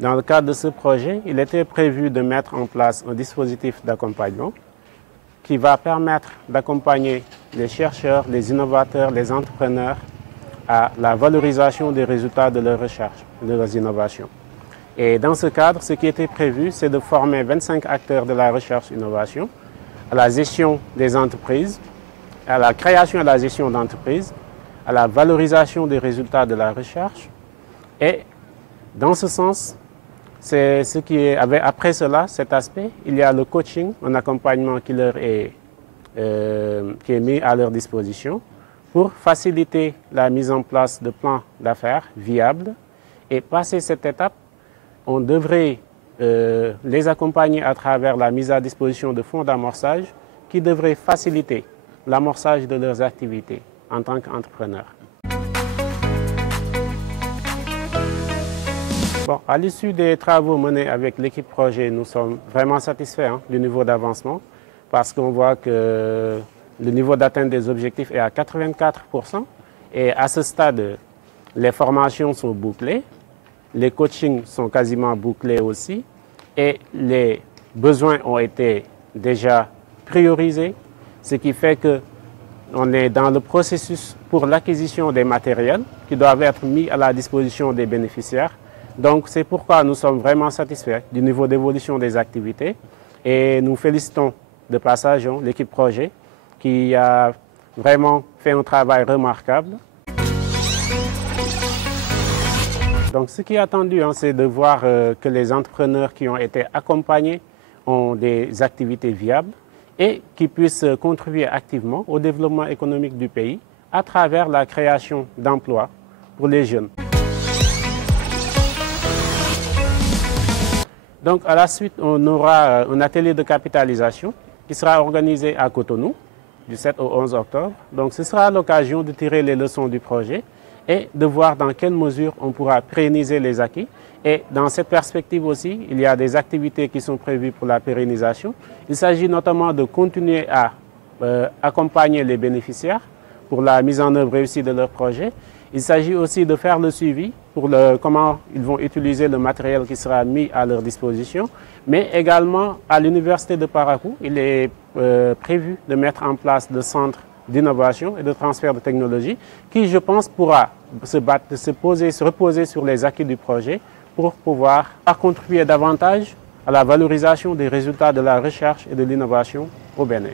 Dans le cadre de ce projet, il était prévu de mettre en place un dispositif d'accompagnement qui va permettre d'accompagner les chercheurs, les innovateurs, les entrepreneurs à la valorisation des résultats de leurs recherches, de leurs innovations. Et dans ce cadre, ce qui était prévu, c'est de former 25 acteurs de la recherche-innovation à la gestion des entreprises, à la création et à la gestion d'entreprises, à la valorisation des résultats de la recherche. Et dans ce sens, c'est ce qui est, après cela, cet aspect, il y a le coaching, un accompagnement qui est mis à leur disposition pour faciliter la mise en place de plans d'affaires viables. Et passer cette étape, on devrait les accompagner à travers la mise à disposition de fonds d'amorçage qui devraient faciliter l'amorçage de leurs activités en tant qu'entrepreneurs. Bon, à l'issue des travaux menés avec l'équipe projet, nous sommes vraiment satisfaits du niveau d'avancement parce qu'on voit que le niveau d'atteinte des objectifs est à 84%. Et à ce stade, les formations sont bouclées, les coachings sont quasiment bouclés aussi et les besoins ont été déjà priorisés, ce qui fait qu'on est dans le processus pour l'acquisition des matériels qui doivent être mis à la disposition des bénéficiaires. Donc c'est pourquoi nous sommes vraiment satisfaits du niveau d'évolution des activités et nous félicitons de passage l'équipe projet qui a vraiment fait un travail remarquable. Donc ce qui est attendu, c'est de voir que les entrepreneurs qui ont été accompagnés ont des activités viables et qui puissent contribuer activement au développement économique du pays à travers la création d'emplois pour les jeunes. Donc à la suite, on aura un atelier de capitalisation qui sera organisé à Cotonou du 7 au 11 octobre. Donc ce sera l'occasion de tirer les leçons du projet et de voir dans quelle mesure on pourra pérenniser les acquis. Et dans cette perspective aussi, il y a des activités qui sont prévues pour la pérennisation. Il s'agit notamment de continuer à accompagner les bénéficiaires pour la mise en œuvre réussie de leur projet. Il s'agit aussi de faire le suivi pour comment ils vont utiliser le matériel qui sera mis à leur disposition. Mais également, à l'Université de Parakou, il est prévu de mettre en place des centres d'innovation et de transfert de technologie qui, je pense, pourra se reposer sur les acquis du projet pour pouvoir contribuer davantage à la valorisation des résultats de la recherche et de l'innovation au Bénin.